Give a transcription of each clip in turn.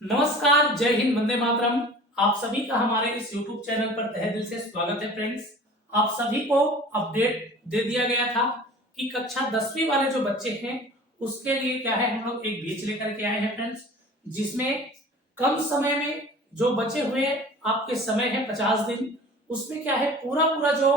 नमस्कार, जय हिंद, वंदे मातरम। आप सभी का हमारे इस YouTube चैनल पर तहे दिल से स्वागत है फ्रेंड्स। आप सभी को अपडेट दे दिया गया था कि कक्षा 10वीं वाले जो बच्चे हैं उसके लिए क्या है, हम लोग एक बैच लेकर के आए हैं फ्रेंड्स, जिसमें कम समय में जो बचे हुए आपके समय है 50 दिन, उसमें क्या है पूरा पूरा जो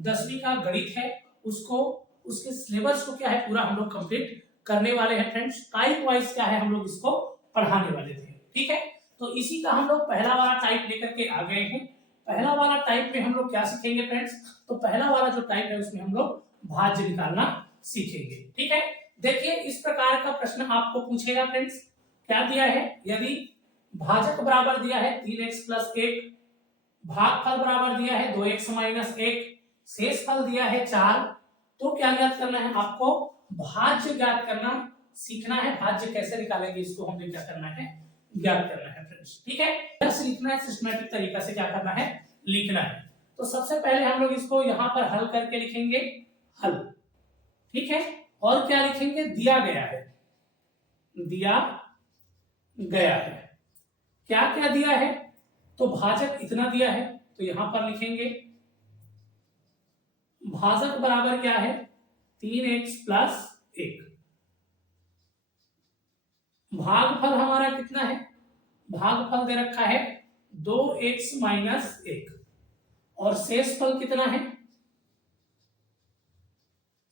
10वीं का गणित है उसको, उसके सिलेबस को क्या है पूरा हम लोग कंप्लीट करने वाले हैं फ्रेंड्स। टाइप वाइज क्या है हम लोग इसको पढ़ाने वाले थे। ठीक है, तो इसी का हम लोग पहला वाला टाइप लेकर के आ गए हैं। पहला वाला टाइप में हम लोग क्या सीखेंगे फ्रेंड्स, तो पहला वाला जो टाइप है उसमें हम लोग भाज्य निकालना सीखेंगे। ठीक है, देखिए इस प्रकार का प्रश्न आपको पूछेगा फ्रेंड्स। क्या दिया है, यदि भाजक बराबर दिया है 3x प्लस 1, भागफल बराबर दिया है 2x माइनस 1, शेष फल दिया है 4, तो क्या ज्ञात करना है आपको, भाज्य ज्ञात करना सीखना है। भाज्य कैसे निकालेंगे इसको हमें क्या करना है, ज्ञात करना है फ्रेंड्स। ठीक है, बस लिखना है, सिस्टमैटिक तरीका से क्या करना है, लिखना है। तो सबसे पहले हम लोग इसको यहां पर हल करके लिखेंगे, हल। ठीक है, और क्या लिखेंगे, दिया गया है, दिया गया है। क्या क्या दिया है, तो भाजक इतना दिया है, तो यहां पर लिखेंगे भाजक बराबर क्या है 3x प्लस 1। भागफल हमारा कितना है, भागफल दे रखा है 2x माइनस 1, और शेष फल कितना है,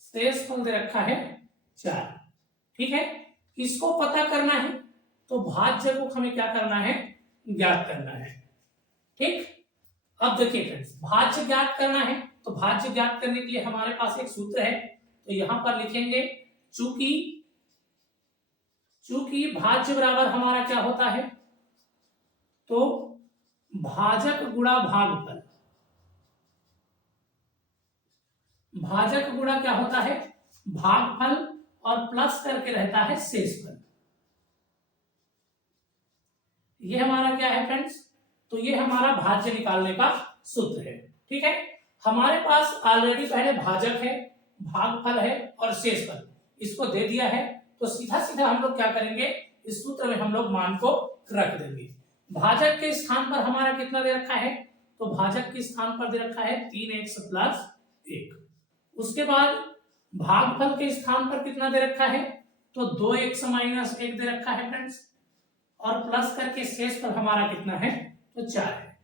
शेष फल दे रखा है 4। ठीक है, इसको पता करना है तो भाज्य को हमें क्या करना है, ज्ञात करना है। ठीक, अब देखिए फ्रेंड्स, भाज्य ज्ञात करना है तो भाज्य ज्ञात करने के लिए हमारे पास एक सूत्र है, तो यहां पर लिखेंगे चूंकि चूंकि भाज्य बराबर हमारा क्या होता है, तो भाजक गुणा भागफल। भाजक गुणा क्या होता है, भागफल, और प्लस करके रहता है शेषफल। ये हमारा क्या है फ्रेंड्स, तो ये हमारा भाज्य निकालने का सूत्र है। ठीक है, हमारे पास ऑलरेडी पहले भाजक है, भागफल है और शेषफल, इसको दे दिया है, तो सीधा सीधा हम लोग क्या करेंगे, इस सूत्र में हम लोग मान को रख देंगे। भाजक के स्थान पर हमारा कितना दे रखा है, तो भाजक के स्थान पर दे रखा है 3x प्लस 1। उसके बाद भागफल के स्थान पर कितना दे रखा है, तो 2x माइनस 1 दे रखा है फ्रेंड्स, और प्लस करके शेष पर हमारा कितना है, तो 4 है।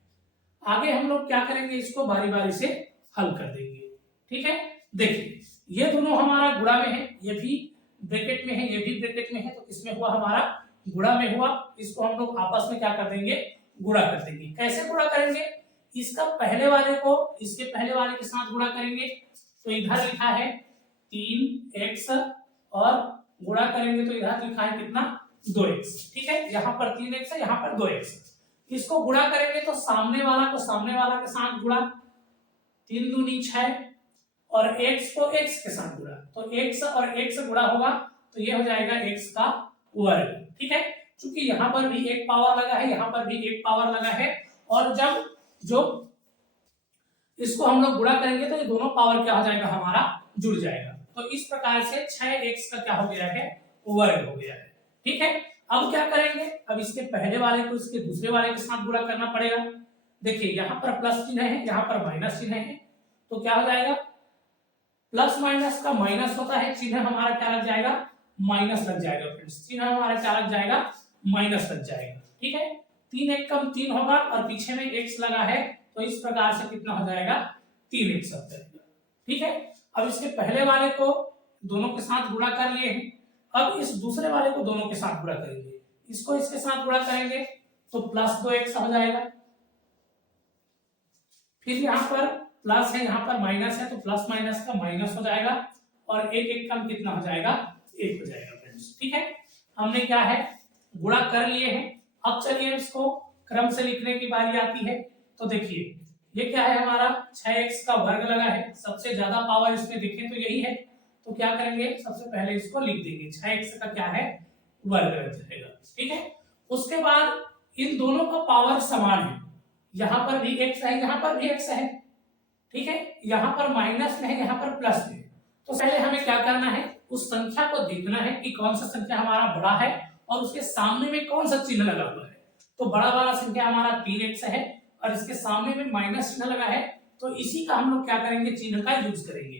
आगे हम लोग क्या करेंगे, इसको बारी बारी से हल कर देंगे। ठीक है, देखिए ये दोनों हमारा गुणा में है, ये भी ब्रैकेट में है, ये भी ब्रैकेट में है, तो किसमें हुआ, हमारा गुणा में हुआ। इसको हम लोग आपस में क्या कर देंगे, गुणा कर देंगे। कैसे गुणा करेंगे, इसका पहले वाले को इसके पहले वाले के साथ गुणा करेंगे, तो इधर लिखा है 3x, और गुणा करेंगे तो इधर लिखा है कितना, 2x। ठीक है, यहाँ पर 3x है, यहाँ पर 2x। इसको गुणा करेंगे तो सामने वाला को सामने वाला के साथ गुणा, 3 दूनी 6, और x को x के साथ गुणा, तो x और x गुणा होगा तो ये हो जाएगा x का वर्ग। ठीक है, क्योंकि यहाँ पर भी एक पावर लगा है, यहाँ पर भी एक पावर लगा है, और जब जो इसको हम लोग गुणा करेंगे तो ये दोनों पावर क्या हो जाएगा, हमारा जुड़ जाएगा। तो इस प्रकार से 6x का क्या हो गया है, वर्ग हो गया है। ठीक है, अब क्या करेंगे, अब इसके पहले वाले को इसके दूसरे वाले के साथ गुणा करना पड़ेगा। देखिए यहाँ पर प्लस चिन्ह है, यहाँ पर माइनस चिन्ह है, तो क्या हो जाएगा, प्लस माइनस का माइनस होता है, चिन्ह हमारा क्या लग जाएगा, माइनस लग जाएगा फ्रेंड्स, चिन्ह हमारा क्या लग जाएगा, माइनस लग जाएगा। ठीक है, 3 एक कम 3 होगा, और पीछे में x लगा है, तो इस प्रकार से कितना हो जाएगा, 3x हो जाएगा। ठीक है, अब इसके पहले वाले को दोनों के साथ गुणा कर लिए हैं, अब इस दूसरे वाले को दोनों के साथ गुणा करेंगे, इसको इसके साथ गुणा करेंगे तो प्लस 2x हो जाएगा। फिर यहाँ पर प्लस है, यहाँ पर माइनस है, तो प्लस माइनस का माइनस हो जाएगा, और एक एक कम कितना हो जाएगा, 1 हो जाएगा फ्रेंड्स। ठीक है, हमने क्या है, गुणा कर लिए हैं। अब चलिए इसको क्रम से लिखने की बारी आती है। तो देखिए ये क्या है, हमारा 6x का वर्ग लगा है, सबसे ज्यादा पावर इसमें देखें तो यही है, तो क्या करेंगे, सबसे पहले इसको लिख देंगे, 6x का क्या है, वर्ग लग जाएगा। ठीक है, उसके बाद इन दोनों का पावर समान है, यहाँ पर भी x है, यहाँ पर भी x है। ठीक है, यहाँ पर माइनस में है, यहाँ पर प्लस में, तो पहले हमें क्या करना है, उस संख्या को देखना है कि कौन सा संख्या हमारा बड़ा है और उसके सामने में कौन सा चिन्ह लगा हुआ है, तो बड़ा वाला संख्या हमारा 3x है और इसके सामने में माइनस चिन्ह लगा है, तो इसी का हम लोग क्या करेंगे, चिन्ह का यूज करेंगे।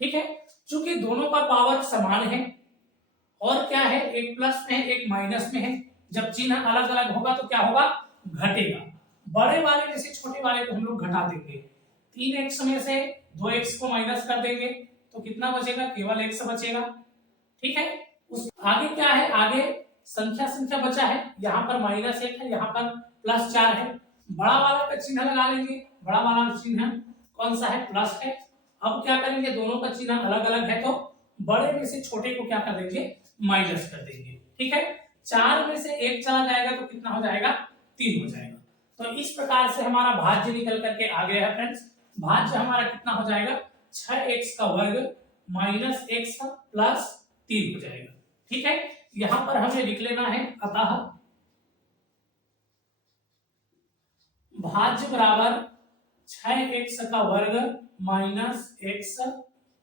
ठीक है, चूंकि दोनों का पावर समान है और क्या है, एक प्लस में है एक माइनस में है, जब चिन्ह अलग अलग होगा तो क्या होगा, घटेगा। बड़े वाले में से छोटे वाले को हम लोग घटा देंगे, 3x में से 2x को माइनस कर देंगे तो कितना बचेगा, केवल x बचेगा। ठीक है, उस आगे क्या है, आगे संख्या संख्या बचा है, यहाँ पर -1 है, यहाँ पर +4 है, बड़ा वाला का चिन्ह लगा लेंगे, बड़ा वाला चिन्ह कौन सा है, प्लस है। अब क्या करेंगे, दोनों का चिन्ह अलग अलग है तो बड़े में से छोटे को क्या कर देंगे, माइनस कर देंगे। ठीक है, 4 में से 1 चला जाएगा तो कितना हो जाएगा, 3 हो जाएगा। तो इस प्रकार से हमारा भाज्य निकल करके आ गया है फ्रेंड्स। भाज्य हमारा कितना हो जाएगा, 6x का वर्ग -x प्लस 3 हो जाएगा। ठीक है, यहां पर हमें लिख लेना है, अतः भाज्य बराबर 6x का वर्ग -x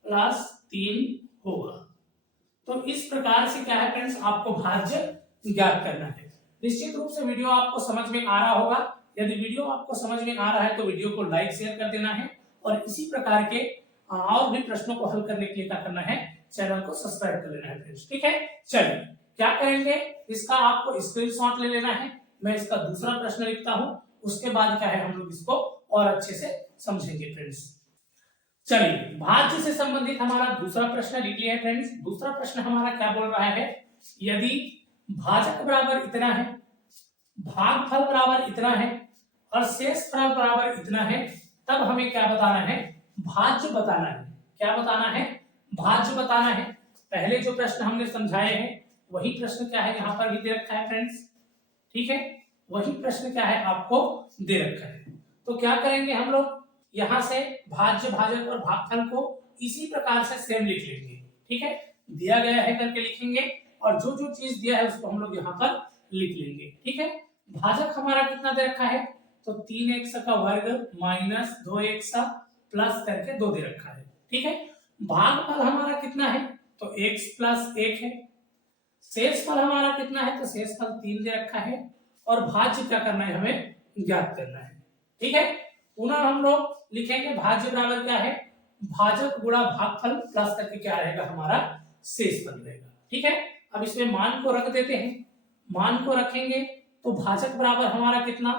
प्लस 3 होगा। तो इस प्रकार से क्या है फ्रेंड्स, आपको भाज्य ज्ञात करना है। निश्चित रूप से वीडियो आपको समझ में आ रहा होगा। यदि वीडियो आपको समझ में आ रहा है तो वीडियो को लाइक शेयर कर देना है और इसी प्रकार के और भी प्रश्नों को हल करने के लिए क्या करना है, चैनल को सब्सक्राइब कर लेना है फ्रेंड्स। ठीक है, चलिए क्या करेंगे, इसका आपको स्क्रीनशॉट ले लेना है। मैं इसका दूसरा प्रश्न लिखता हूं, उसके बाद क्या है हम लोग इसको और अच्छे से समझेंगे फ्रेंड्स। चलिए, भाज्य से संबंधित हमारा दूसरा प्रश्न लिख लिया है फ्रेंड्स। दूसरा प्रश्न हमारा क्या बोल रहा है, यदि भाजक बराबर इतना है, भागफल बराबर इतना है और शेषफल बराबर इतना है, तब हमें क्या बताना है, भाज्य बताना है। क्या बताना है, भाज्य बताना है। पहले जो प्रश्न हमने समझाए हैं वही प्रश्न क्या है, यहाँ पर भी दे रखा है फ्रेंड्स। ठीक है, वही प्रश्न क्या है, आपको दे रखा है। तो क्या करेंगे हम लोग, यहां से भाज्य, भाजक और भागफल को इसी प्रकार से सेम लिख लेंगे। ठीक है, दिया गया है करके लिखेंगे और जो जो चीज दिया है उसको हम लोग यहाँ पर लिख लेंगे। ठीक है, भाजक हमारा कितना दे रखा है, तो 3x का वर्ग -2x प्लस करके 2 दे रखा है। ठीक है, भागफल हमारा कितना है, तो x + 1 है। शेषफल हमारा कितना है, तो शेषफल 3 दे रखा है और भाज्य क्या करना है, हमें ज्ञात करना है। ठीक है, पुनः हम लोग लिखेंगे भाज्य बराबर क्या है, भाजक गुणा भागफल प्लस करके क्या रहेगा, हमारा शेषफल रहेगा। ठीक है, अब इसमें मान को रख देते हैं। मान को रखेंगे तो भाजक बराबर हमारा कितना,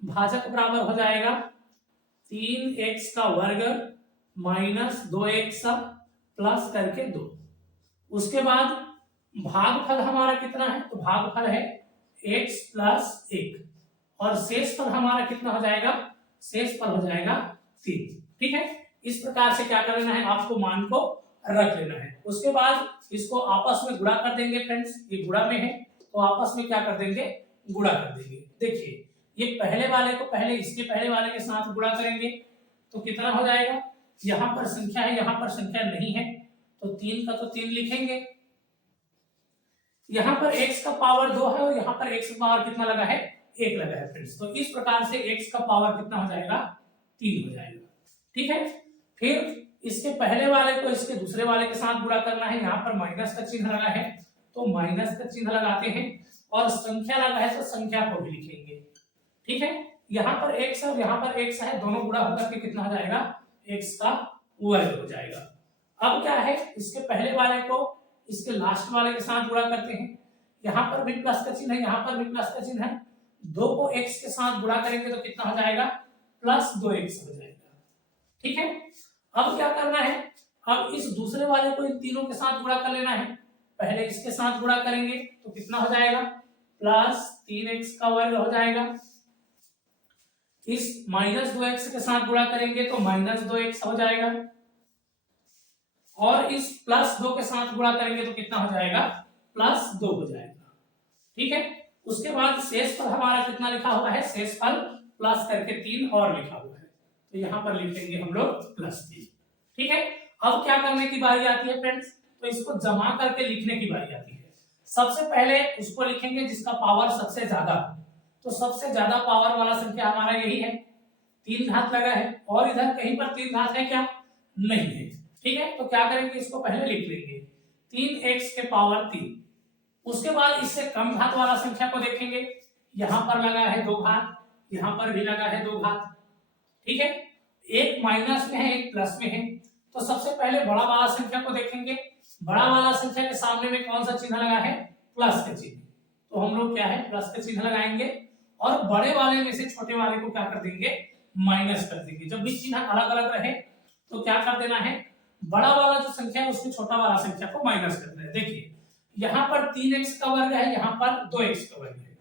भाजक बराबर हो जाएगा 3x का वर्ग -2x प्लस करके 2। उसके बाद भागफल हमारा कितना है, तो भागफल है x + 1 और शेषफल हमारा कितना हो जाएगा, शेषफल हो जाएगा 3। ठीक है, इस प्रकार से क्या करना है, आपको मान को रख लेना है। उसके बाद इसको आपस में गुणा कर देंगे फ्रेंड्स, ये गुणा में है तो आपस में क्या कर देंगे, गुणा कर देंगे। देखिए, ये पहले वाले को पहले इसके पहले वाले के साथ गुणा करेंगे तो कितना हो जाएगा, यहाँ पर संख्या है यहाँ पर संख्या नहीं है तो 3 का तो 3 लिखेंगे। यहाँ पर x का पावर 2 है और यहाँ पर x का पावर कितना लगा है, 1 लगा है फ्रेंड्स। तो इस प्रकार से x का पावर कितना हो जाएगा, 3 हो जाएगा। ठीक है, फिर इसके पहले वाले को इसके दूसरे वाले के साथ गुणा करना है। यहाँ पर माइनस का चिन्ह लगा है तो माइनस का चिन्ह लगाते हैं और संख्या लगा है तो संख्या को भी लिखेंगे। ठीक है, यहाँ पर x और यहाँ पर x है, दोनों गुणा होकर के कितना हो जाएगा, x का वर्ग हो जाएगा। अब क्या है, इसके पहले वाले को इसके लास्ट वाले के साथ गुणा करते हैं। यहाँ पर भी प्लस का चिन्ह है, यहाँ पर भी प्लस का चिन्ह है, 2 को x के साथ गुणा करेंगे तो कितना हो जाएगा, +2x हो जाएगा। ठीक है, अब क्या करना है, अब इस दूसरे वाले को इन तीनों के साथ गुणा कर लेना है। पहले इसके साथ गुणा करेंगे तो कितना हो जाएगा, +3x का वर्ग हो जाएगा। इस -2x के साथ गुणा करेंगे तो -2x हो जाएगा और इस +2 के साथ गुणा करेंगे तो कितना हो जाएगा, +2 हो जाएगा। ठीक है, उसके बाद शेषफल हमारा कितना लिखा हुआ है, शेषफल प्लस करके 3 और लिखा हुआ है तो यहाँ पर लिखेंगे हम लोग +3। ठीक है, अब क्या करने की बारी आती है फ्रेंड्स, तो इसको जमा करके लिखने की बारी आती है। सबसे पहले उसको लिखेंगे जिसका पावर सबसे ज्यादा, तो सबसे ज्यादा पावर वाला संख्या हमारा यही है, 3 घात लगा है और इधर कहीं पर 3 घात है क्या, नहीं है। ठीक है, तो क्या करेंगे, इसको पहले लिख लेंगे 3x के पावर 3। उसके बाद इससे कम घात वाला संख्या को देखेंगे, यहां पर लगा है 2 घात, यहां पर भी लगा है 2 घात, ठीक है, एक माइनस में है एक प्लस में है। तो सबसे पहले बड़ा वाला संख्या को देखेंगे, बड़ा वाला संख्या के सामने में कौन सा चिन्ह लगा है, प्लस का चिन्ह, तो हम लोग क्या है प्लस का चिन्ह लगाएंगे और बड़े वाले में से छोटे वाले को क्या कर देंगे, माइनस कर देंगे। जब भी चिन्ह अलग अलग रहे तो क्या कर देना है, बड़ा वाला जो संख्या है उससे छोटा वाला संख्या को माइनस कर देना है। देखिए यहाँ पर 3x का वर्ग है, यहाँ पर 2x का वर्ग है,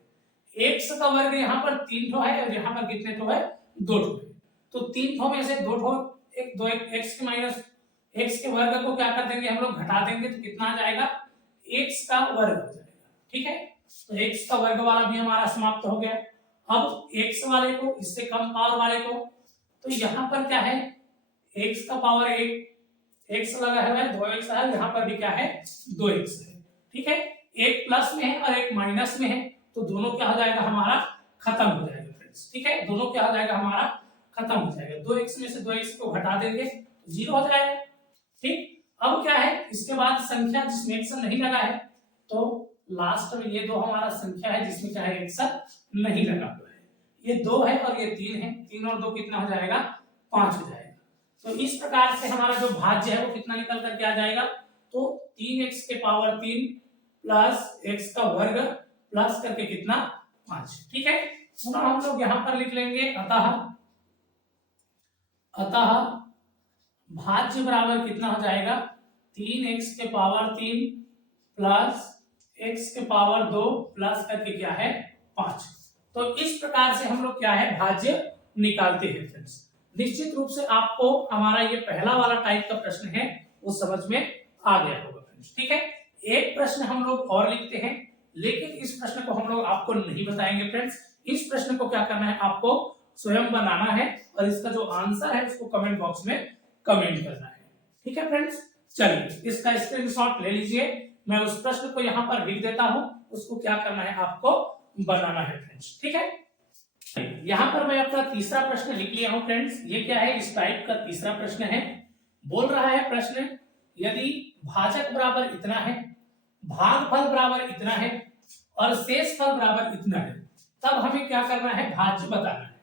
x का वर्ग यहाँ पर 3 ठो है और यहाँ पर कितने ठो है, 2 ठो है। तो 3 ठो में से 2 ठो एक 2 x के माइनस x के वर्ग को क्या कर देंगे हम लोग, घटा देंगे, तो कितना आ जाएगा, x का वर्ग हो जाएगा, ठीक है। तो x का वर्ग वाला भी हमारा समाप्त हो गया। अब x वाले को, इससे कम पावर वाले को, तो यहाँ पर क्या है, x का पावर 1, x लगा है 2x है, यहाँ पर भी क्या है 2x है, ठीक है। एक प्लस में है और एक माइनस में है, तो दोनों क्या हो जाएगा हमारा, खत्म हो जाएगा फ्रेंड्स, ठीक है, दोनों क्या हो जाएगा हमारा, खत्म हो जाएगा। 2x में से 2x को घटा देंगे तो 0 हो जाएगा, ठीक। अब क्या है, इसके बाद संख्या जिसमें x नहीं लगा है, तो लास्ट में ये 2 हमारा संख्या है जिसमें क्या है x नहीं लगा हुआ है, ये 2 है और ये 3 है, 3 और 2 कितना हो जाएगा, 5 हो जाएगा। तो इस प्रकार से हमारा जो भाज्य है वो कितना निकल करके आ जाएगा, तो 3x के पावर 3 प्लस x का वर्ग प्लस करके कितना, 5, ठीक है। पुनः हम लोग यहाँ पर लिख लेंगे अतः भाज्य बराबर कितना हो जाएगा, 3x के पावर 3 प्लस x के पावर 2 प्लस करके क्या है 5। तो इस प्रकार से हम लोग क्या है भाज्य निकालते हैं फ्रेंड्स। निश्चित रूप से आपको हमारा ये पहला वाला टाइप का प्रश्न है वो समझ में आ गया होगा फ्रेंड्स, ठीक है। एक प्रश्न हम लोग और लिखते हैं, लेकिन इस प्रश्न को हम लोग आपको नहीं बताएंगे फ्रेंड्स। इस प्रश्न को क्या करना है, आपको स्वयं बनाना है और इसका जो आंसर है उसको कमेंट बॉक्स में कमेंट करना है, ठीक है फ्रेंड्स। चलिए इसका स्क्रीनशॉट ले लीजिए, मैं उस प्रश्न को यहाँ पर लिख देता हूँ, उसको क्या करना है आपको बनाना है फ्रेंड्स, ठीक है। यहाँ पर मैं अपना तीसरा प्रश्न लिख लिया हूँ फ्रेंड्स। ये क्या है, इस टाइप का तीसरा प्रश्न है। बोल रहा है प्रश्न, यदि भाजक बराबर इतना है, भागफल बराबर इतना है और शेषफल बराबर इतना है, तब हमें क्या करना है, भाज्य बताना है,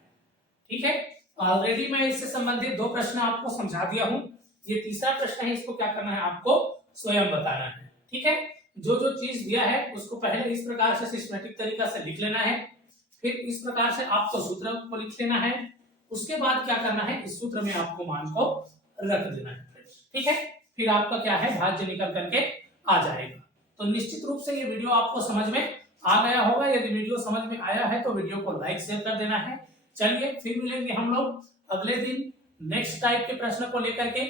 ठीक है। ऑलरेडी मैं इससे संबंधित 2 प्रश्न आपको समझा दिया हूँ। ये तीसरा प्रश्न है, इसको क्या करना है आपको स्वयं बताना है, ठीक है। जो जो चीज दिया है उसको पहले इस प्रकार से सिस्टमैटिक तरीका से लिख लेना है, फिर इस प्रकार से आपको सूत्र को लिख लेना है, उसके बाद क्या करना है, इस सूत्र में आपको मान को रख देना है, ठीक है। फिर आपका क्या है भाज्य निकल करके आ जाएगा। तो निश्चित रूप से ये वीडियो आपको समझ में आ गया होगा। यदि वीडियो समझ में आया है तो वीडियो को लाइक शेयर कर देना है। चलिए फिर मिलेंगे हम लोग अगले दिन नेक्स्ट टाइप के प्रश्न को लेकर के।